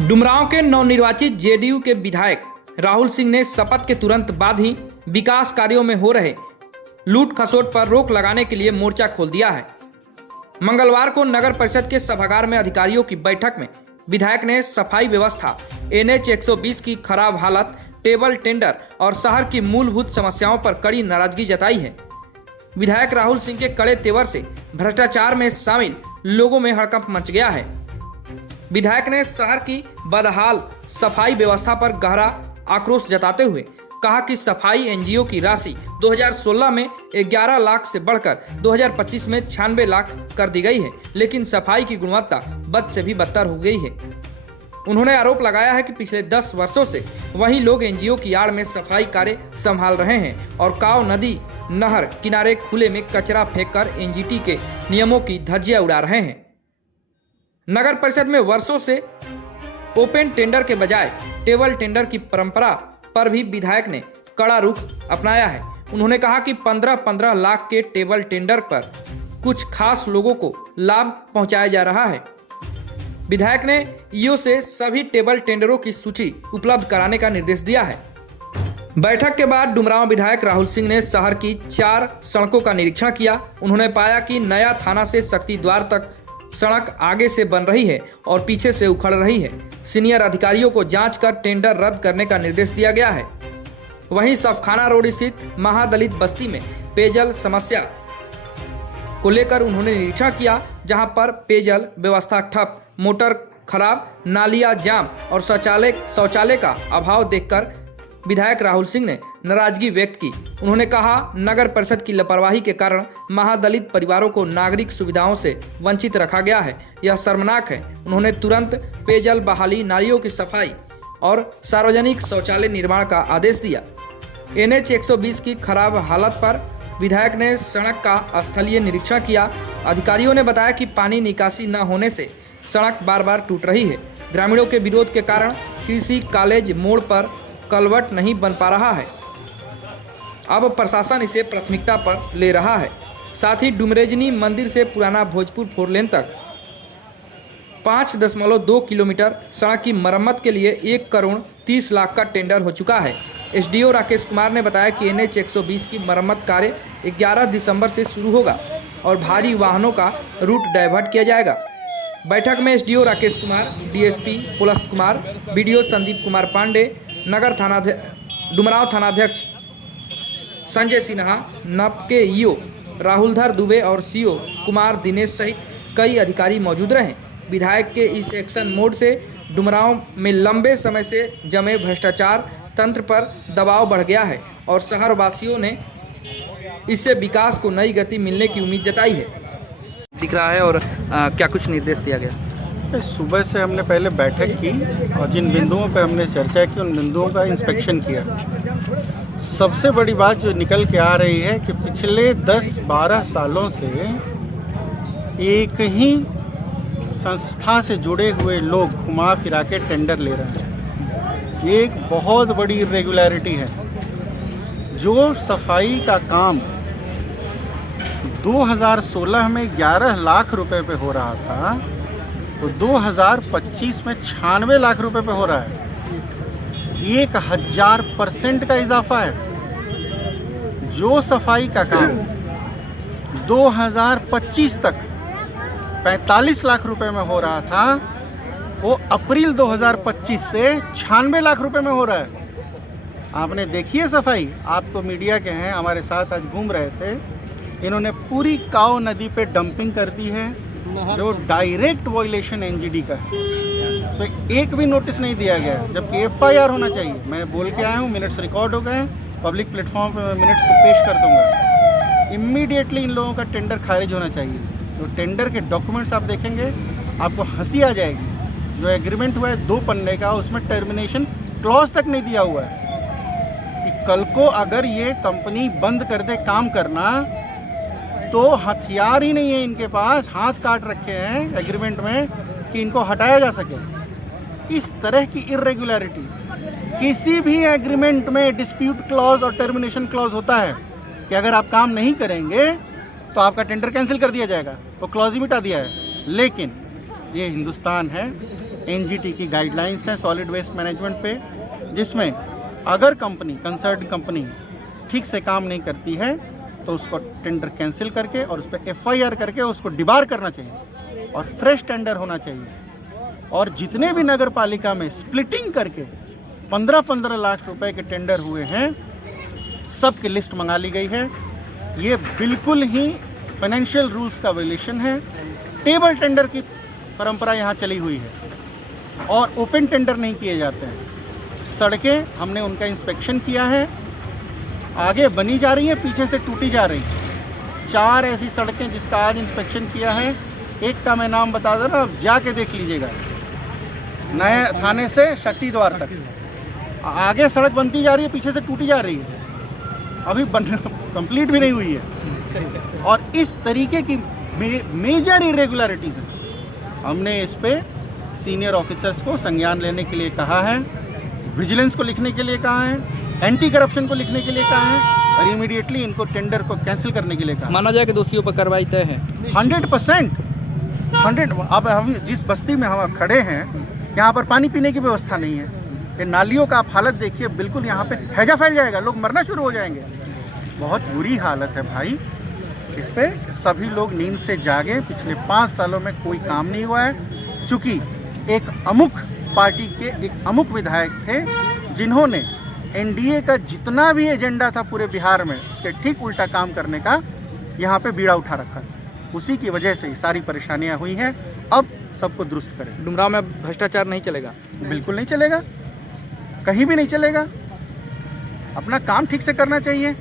डुमरांव के नवनिर्वाचित जेडीयू के विधायक राहुल सिंह ने शपथ के तुरंत बाद ही विकास कार्यों में हो रहे लूट खसोट पर रोक लगाने के लिए मोर्चा खोल दिया है। मंगलवार को नगर परिषद के सभागार में अधिकारियों की बैठक में विधायक ने सफाई व्यवस्था, NH 120 की खराब हालत, टेबल टेंडर और शहर की मूलभूत समस्याओं पर कड़ी नाराजगी जताई है। विधायक राहुल सिंह के कड़े तेवर से भ्रष्टाचार में शामिल लोगों में हड़कंप मच गया है। विधायक ने शहर की बदहाल सफाई व्यवस्था पर गहरा आक्रोश जताते हुए कहा कि सफाई एनजीओ की राशि 2016 में 11 लाख से बढ़कर 2025 में 96 लाख कर दी गई है, लेकिन सफाई की गुणवत्ता बद से भी बदतर हो गई है। उन्होंने आरोप लगाया है कि पिछले 10 वर्षों से वही लोग एनजीओ की आड़ में सफाई कार्य संभाल रहे हैं और काव नदी नहर किनारे खुले में कचरा फेंककर एनजीटी के नियमों की धज्जियां उड़ा रहे हैं। नगर परिषद में वर्षों से ओपन टेंडर के बजाय टेबल टेंडर की परंपरा पर भी विधायक ने कड़ा रुख अपनाया है। उन्होंने कहा कि 15-15 लाख के टेबल टेंडर पर कुछ खास लोगों को लाभ पहुंचाया जा रहा है। विधायक ने ईओ से सभी टेबल टेंडरों की सूची उपलब्ध कराने का निर्देश दिया है। बैठक के बाद डुमरांव विधायक राहुल सिंह ने शहर की 4 सड़कों का निरीक्षण किया। उन्होंने पाया कि नया थाना से शक्ति द्वार तक सड़क आगे से बन रही है और पीछे से उखड़ रही है। सीनियर अधिकारियों को जांच कर टेंडर रद्द करने का निर्देश दिया गया है। वहीं सफखाना रोड स्थित महादलित बस्ती में पेयजल समस्या को लेकर उन्होंने निरीक्षण किया, जहां पर पेयजल व्यवस्था ठप, मोटर खराब, नालियां जाम और शौचालय का अभाव देखकर विधायक राहुल सिंह ने नाराजगी व्यक्त की। उन्होंने कहा, नगर परिषद की लापरवाही के कारण महादलित परिवारों को नागरिक सुविधाओं से वंचित रखा गया है। यह शर्मनाक है। उन्होंने तुरंत पेयजल बहाली, नालियों की सफाई और सार्वजनिक शौचालय निर्माण का आदेश दिया। NH 120 की खराब हालत पर विधायक ने सड़क का स्थलीय निरीक्षण किया। अधिकारियों ने बताया कि पानी निकासी न होने से सड़क बार बार टूट रही है। ग्रामीणों के विरोध के कारण कृषि कॉलेज मोड़ पर कलवर्ट नहीं बन पा रहा है। अब प्रशासन इसे प्राथमिकता पर ले रहा है। साथ ही डुमरेजनी मंदिर से पुराना भोजपुर 4 लेन तक 5.2 किलोमीटर सड़क की मरम्मत के लिए 1 करोड़ 30 लाख का टेंडर हो चुका है। SDO राकेश कुमार ने बताया कि NH 120 की मरम्मत कार्य 11 दिसंबर से शुरू होगा और भारी वाहनों का रूट डाइवर्ट किया जाएगा। बैठक में SDO Rakesh Kumar, DSP Pulast Kumar, BDO Sandeep Kumar Pandey, नगर थाना डुमरांव थानाध्यक्ष संजय सिन्हा, नप के ईओ राहुलधर दुबे और CO कुमार दिनेश सहित कई अधिकारी मौजूद रहे। विधायक के इस एक्शन मोड से डुमरांव में लंबे समय से जमे भ्रष्टाचार तंत्र पर दबाव बढ़ गया है और शहर वासियों ने इससे विकास को नई गति मिलने की उम्मीद जताई है। दिख रहा है और क्या कुछ निर्देश दिया गया? सुबह से हमने पहले बैठक की और जिन बिंदुओं पर हमने चर्चा की उन बिंदुओं का इंस्पेक्शन किया। सबसे बड़ी बात जो निकल के आ रही है कि पिछले 10-12 सालों से एक ही संस्था से जुड़े हुए लोग घुमा फिरा के टेंडर ले रहे हैं। ये एक बहुत बड़ी इरेगुलरिटी है। जो सफाई का काम 2016 में 11 लाख रुपए पे हो रहा था, तो 2025 में 96 लाख रुपए पे हो रहा है। 1000% का इजाफा है। जो सफाई का काम 2025 तक 45 लाख रुपए में हो रहा था, वो अप्रैल 2025 से 96 लाख रुपए में हो रहा है। आपने देखी है सफाई? आप तो मीडिया के हैं, हमारे साथ आज घूम रहे थे। इन्होंने पूरी काव नदी पे डंपिंग कर दी है, जो डायरेक्ट वायलेशन एनजीडी का है। तो एक भी नोटिस नहीं दिया गया, जबकि FIR होना चाहिए। मैं बोल के आया हूँ, मिनट्स रिकॉर्ड हो गए हैं, पब्लिक प्लेटफॉर्म पे मैं मिनट्स को पेश कर दूंगा। इमीडिएटली इन लोगों का टेंडर खारिज होना चाहिए। तो टेंडर के डॉक्यूमेंट्स आप देखेंगे, आपको हंसी आ जाएगी। जो एग्रीमेंट हुआ है 2 पन्ने का, उसमें टर्मिनेशन क्लॉज तक नहीं दिया हुआ है कि कल को अगर ये कंपनी बंद कर दे काम करना, तो हथियार ही नहीं है इनके पास, हाथ काट रखे हैं एग्रीमेंट में कि इनको हटाया जा सके। इस तरह की इरेगुलरिटी किसी भी एग्रीमेंट में डिस्प्यूट क्लॉज और टर्मिनेशन क्लॉज होता है कि अगर आप काम नहीं करेंगे तो आपका टेंडर कैंसिल कर दिया जाएगा। वो क्लॉज ही मिटा दिया है। लेकिन ये हिंदुस्तान है, एनजीटी की गाइडलाइंस हैं सॉलिड वेस्ट मैनेजमेंट पे, जिसमें अगर कंपनी कंसर्न कंपनी ठीक से काम नहीं करती है तो उसको टेंडर कैंसिल करके और उस पर एफआईआर करके उसको डिबार करना चाहिए और फ्रेश टेंडर होना चाहिए। और जितने भी नगर पालिका में स्प्लिटिंग करके 15-15 लाख रुपए के टेंडर हुए हैं, सब की लिस्ट मंगा ली गई है। ये बिल्कुल ही फाइनेंशियल रूल्स का वायलेशन है। टेबल टेंडर की परंपरा यहाँ चली हुई है और ओपन टेंडर नहीं किए जाते हैं। सड़कें हमने उनका इंस्पेक्शन किया है, आगे बनी जा रही है, पीछे से टूटी जा रही है। 4 ऐसी सड़कें जिसका आज इंस्पेक्शन किया है, एक का मैं नाम बता दे रहा, अब जाके देख लीजिएगा। नए थाने से शक्ति द्वार तक आगे सड़क बनती जा रही है, पीछे से टूटी जा रही है, अभी कंप्लीट भी नहीं हुई है। और इस तरीके की मेजर इरेगुलरिटीज हैं। हमने इस पे सीनियर ऑफिसर्स को संज्ञान लेने के लिए कहा है, विजिलेंस को लिखने के लिए कहा है, एंटी करप्शन को लिखने के लिए कहा है और इमीडिएटली इनको टेंडर को कैंसिल करने के लिए कहा। माना जाए कि दोषियों पर कार्रवाई तय है 100%। अब हम जिस बस्ती में हम खड़े हैं, यहाँ पर पानी पीने की व्यवस्था नहीं है। ये नालियों का आप हालत देखिए, बिल्कुल यहाँ पे हैजा फैल जाएगा, लोग मरना शुरू हो जाएंगे। बहुत बुरी हालत है भाई। इस पे सभी लोग नींद से जागे। पिछले 5 सालों में कोई काम नहीं हुआ है, चूँकि एक अमुक पार्टी के एक अमुक विधायक थे जिन्होंने एनडीए का जितना भी एजेंडा था पूरे बिहार में, उसके ठीक उल्टा काम करने का यहाँ पे बीड़ा उठा रखा। उसी की वजह से सारी परेशानियाँ हुई हैं। अब सबको दुरुस्त करें। डुमराव में भ्रष्टाचार नहीं चलेगा? बिल्कुल नहीं चलेगा, कहीं भी नहीं चलेगा। अपना काम ठीक से करना चाहिए।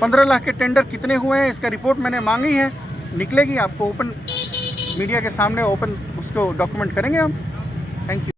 15 लाख के टेंडर कितने हुए हैं इसका रिपोर्ट मैंने मांगी है, निकलेगी आपको ओपन मीडिया के सामने, ओपन उसको डॉक्यूमेंट करेंगे हम। Thank you.